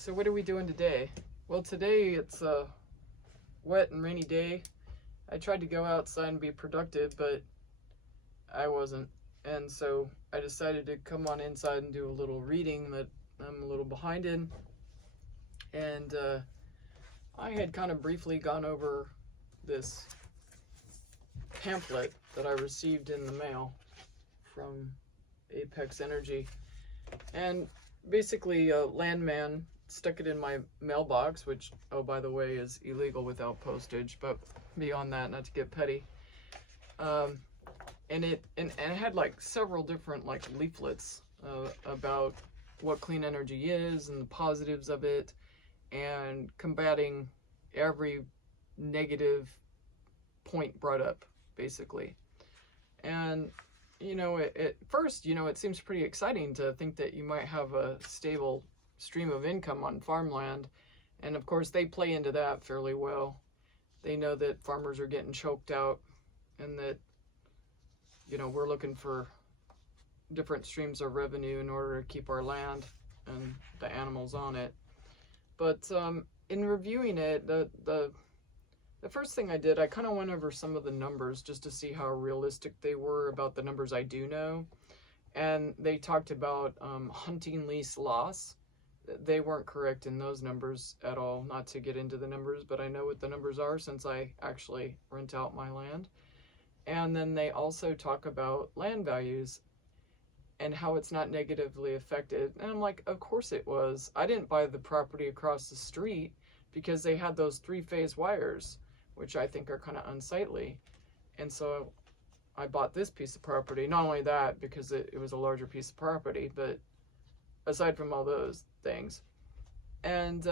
So what are we doing today? Well, today it's a wet and rainy day. I tried to go outside and be productive, but I wasn't. And so I decided to come on inside and do a little reading that I'm a little behind in. And I had kind of briefly gone over this pamphlet that I received in the mail from Apex Energy. And basically, a landman stuck it in my mailbox, which, oh, by the way, is illegal without postage, but beyond that, not to get petty. And it had like several different like leaflets about what clean energy is and the positives of it, and combating every negative point brought up, basically. And at first, it seems pretty exciting to think that you might have a stable stream of income on farmland. And of course, they play into that fairly well. They know that farmers are getting choked out and that, we're looking for different streams of revenue in order to keep our land and the animals on it. But in reviewing it, the first thing I did, I kind of went over some of the numbers just to see how realistic they were about the numbers I do know. And they talked about hunting lease loss. They weren't correct in those numbers at all, not to get into the numbers, but I know what the numbers are since I actually rent out my land. And then they also talk about land values and how it's not negatively affected. And I'm like, of course it was. I didn't buy the property across the street because they had those 3-phase wires, which I think are kind of unsightly. And so I bought this piece of property. Not only that, because it was a larger piece of property, but aside from all those things. And,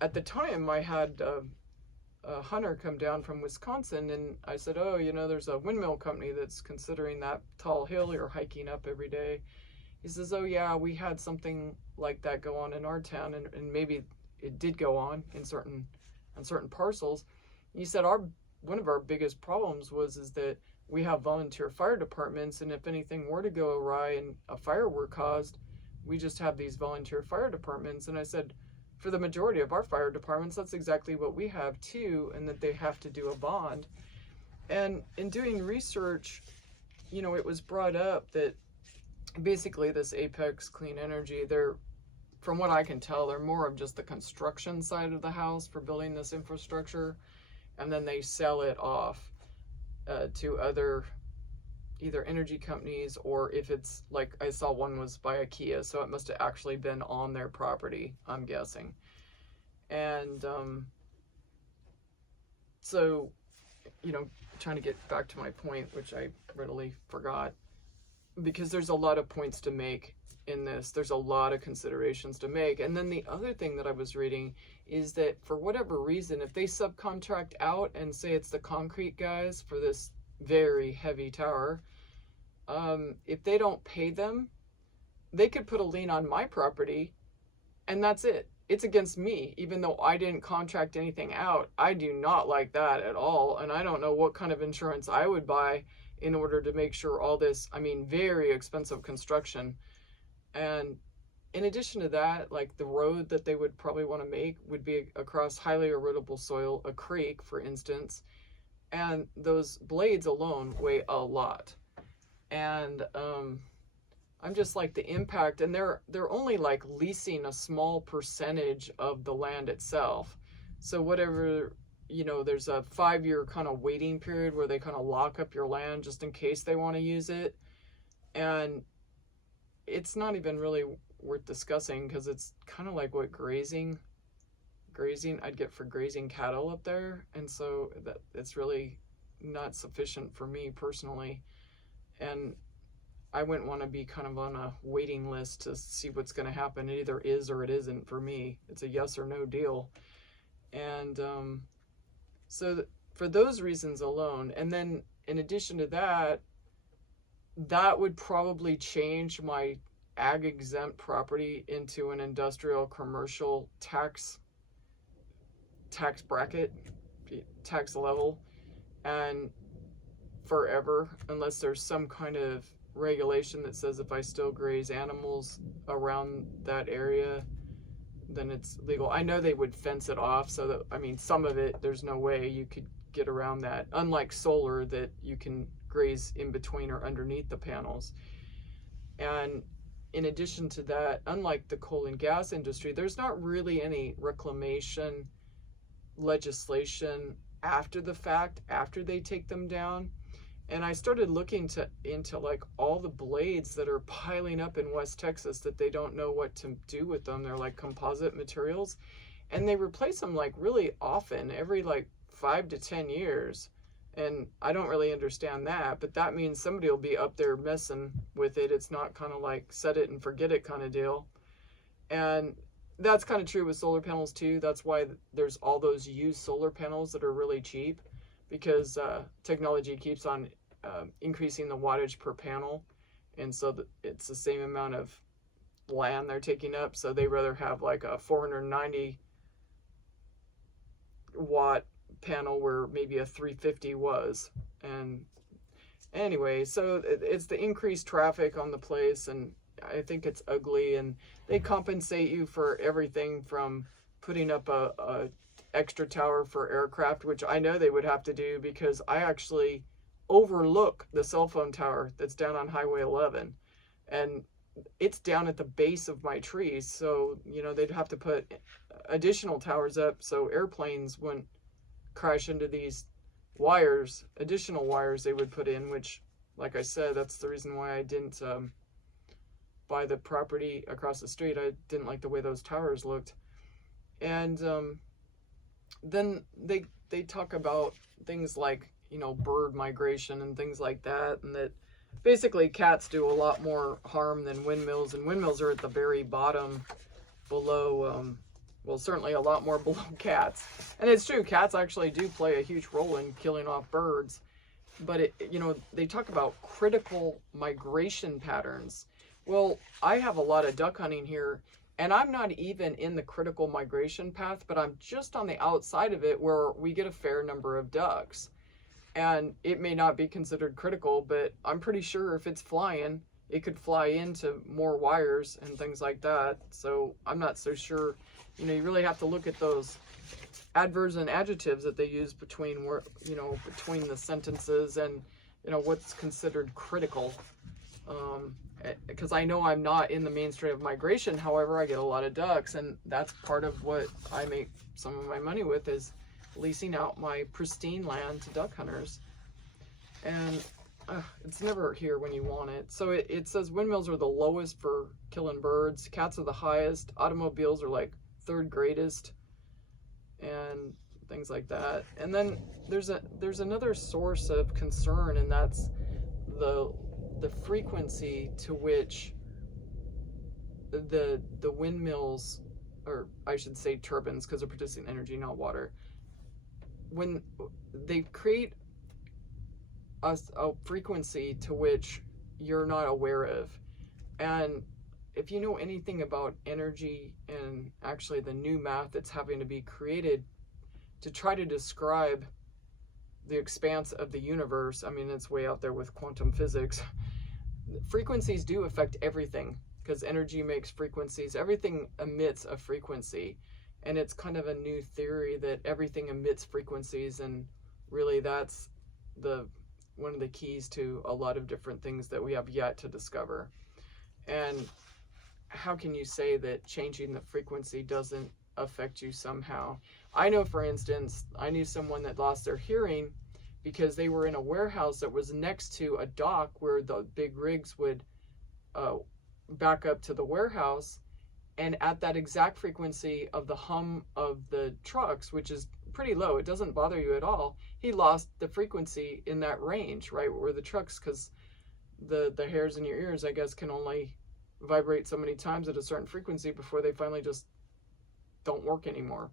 at the time I had a hunter come down from Wisconsin, and I said, oh, there's a windmill company that's considering that tall hill you're hiking up every day. He says, oh yeah, we had something like that go on in our town, and maybe it did go on in certain parcels. He said one of our biggest problems is that we have volunteer fire departments, and if anything were to go awry and a fire were caused, we just have these volunteer fire departments. And I said, for the majority of our fire departments, that's exactly what we have too, and that they have to do a bond. And in doing research, it was brought up that basically this Apex Clean Energy, from what I can tell, they're more of just the construction side of the house for building this infrastructure, and then they sell it off to other either energy companies, or if it's like I saw one was by IKEA, so it must have actually been on their property, I'm guessing. And so, trying to get back to my point, which I readily forgot, because there's a lot of points to make in this. There's a lot of considerations to make. And then the other thing that I was reading is that for whatever reason, if they subcontract out and say it's the concrete guys for this very heavy tower, if they don't pay them, they could put a lien on my property, and that's it. It's against me, even though I didn't contract anything out. I do not like that at all, and I don't know what kind of insurance I would buy in order to make sure all this, very expensive construction. And in addition to that, like the road that they would probably want to make would be across highly erodible soil, a creek, for instance, and those blades alone weigh a lot. And I'm just like the impact, and they're only like leasing a small percentage of the land itself. So whatever, there's a 5-year kind of waiting period where they kind of lock up your land just in case they want to use it. And it's not even really worth discussing, because it's kind of like what grazing I'd get for grazing cattle up there. And so that it's really not sufficient for me personally. And I wouldn't want to be kind of on a waiting list to see what's going to happen. It either is or it isn't for me. It's a yes or no deal. And so for those reasons alone, and then in addition to that, that would probably change my ag exempt property into an industrial commercial tax bracket, tax level, and forever, unless there's some kind of regulation that says if I still graze animals around that area, then it's legal. I know they would fence it off so that, I mean, some of it, there's no way you could get around that. Unlike solar, that you can graze in between or underneath the panels. And in addition to that, unlike the coal and gas industry, there's not really any reclamation legislation after the fact, after they take them down. And I started looking into like all the blades that are piling up in West Texas that they don't know what to do with them. They're like composite materials, and they replace them like really often, every like 5 to 10 years. And I don't really understand that, but that means somebody will be up there messing with it. It's not kind of like set it and forget it kind of deal. And that's kind of true with solar panels too. That's why there's all those used solar panels that are really cheap, because technology keeps on increasing the wattage per panel, and so it's the same amount of land they're taking up, so they rather have like a 490 watt panel where maybe a 350 was. And anyway, so it's the increased traffic on the place, and I think it's ugly, and they compensate you for everything from putting up a extra tower for aircraft, which I know they would have to do because I actually overlook the cell phone tower that's down on Highway 11, and it's down at the base of my trees. So, you know, they'd have to put additional towers up so airplanes wouldn't crash into these wires, additional wires they would put in, which, like I said, that's the reason why I didn't buy the property across the street. I didn't like the way those towers looked. And then they talk about things like, you know, bird migration and things like that, and that basically cats do a lot more harm than windmills, and windmills are at the very bottom below, well, certainly a lot more below cats. And it's true, cats actually do play a huge role in killing off birds, but you know, they talk about critical migration patterns. Well, I have a lot of duck hunting here, and I'm not even in the critical migration path, but I'm just on the outside of it where we get a fair number of ducks. And it may not be considered critical, but I'm pretty sure if it's flying, it could fly into more wires and things like that. So I'm not so sure. You know, you really have to look at those adverbs and adjectives that they use between, you know, between the sentences, and, you know, what's considered critical. Because I know I'm not in the mainstream of migration. However, I get a lot of ducks, and that's part of what I make some of my money with, is leasing out my pristine land to duck hunters. And it's never here when you want it. So it says windmills are the lowest for killing birds, cats are the highest, automobiles are like third greatest, and things like that. And then there's another source of concern, and that's the frequency to which the windmills, or I should say turbines, because they're producing energy, not water, when they create a frequency to which you're not aware of. And if you know anything about energy and actually the new math that's having to be created to try to describe the expanse of the universe, I mean, it's way out there with quantum physics. Frequencies do affect everything, because energy makes frequencies. Everything emits a frequency. And it's kind of a new theory that everything emits frequencies, and really that's one of the keys to a lot of different things that we have yet to discover. And how can you say that changing the frequency doesn't affect you somehow? I know, for instance, I knew someone that lost their hearing because they were in a warehouse that was next to a dock where the big rigs would back up to the warehouse. And at that exact frequency of the hum of the trucks, which is pretty low, it doesn't bother you at all, he lost the frequency in that range, right, where the trucks, because the hairs in your ears, I guess, can only vibrate so many times at a certain frequency before they finally just don't work anymore.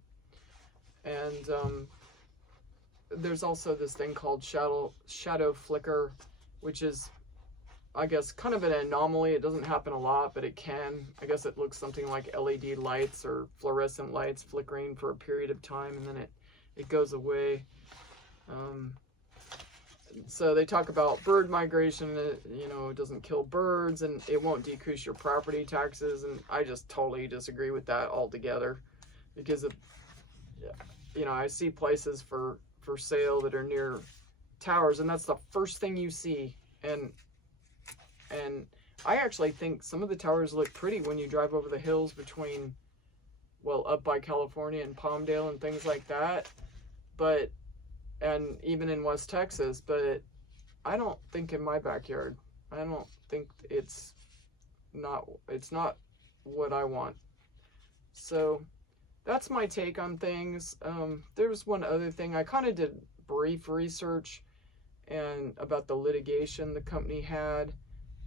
And there's also this thing called shadow flicker, which is, I guess, kind of an anomaly. It doesn't happen a lot, but it can. I guess it looks something like LED lights or fluorescent lights flickering for a period of time, and then it goes away. So they talk about bird migration, you know, it doesn't kill birds and it won't decrease your property taxes. And I just totally disagree with that altogether, because of, you know, I see places for sale that are near towers, and that's the first thing you see. And I actually think some of the towers look pretty when you drive over the hills between, well, up by California and Palmdale and things like that. But, and even in West Texas, but I don't think in my backyard. I don't think it's not what I want. So that's my take on things. There was one other thing. I kind of did brief research and about the litigation the company had,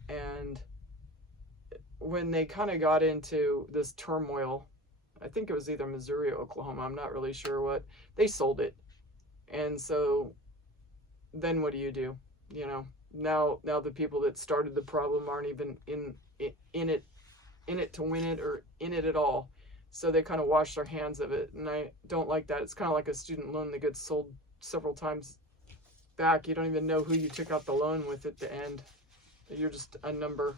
and when they kind of got into this turmoil, I think it was either Missouri or Oklahoma, I'm not really sure what, they sold it. And so then what do? You know, now the people that started the problem aren't even in it to win it or in it at all. So they kind of wash their hands of it, and I don't like that. It's kind of like a student loan that gets sold several times back. You don't even know who you took out the loan with at the end. You're just a number.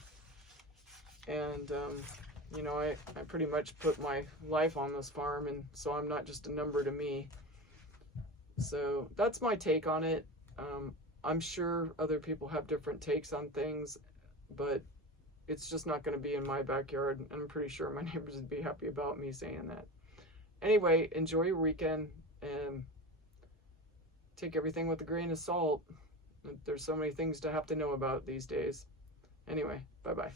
And you know, I pretty much put my life on this farm, and so I'm not just a number to me. So that's my take on it. I'm sure other people have different takes on things, but it's just not going to be in my backyard, and I'm pretty sure my neighbors would be happy about me saying that. Anyway, enjoy your weekend, and take everything with a grain of salt. There's so many things to have to know about these days. Anyway, bye-bye.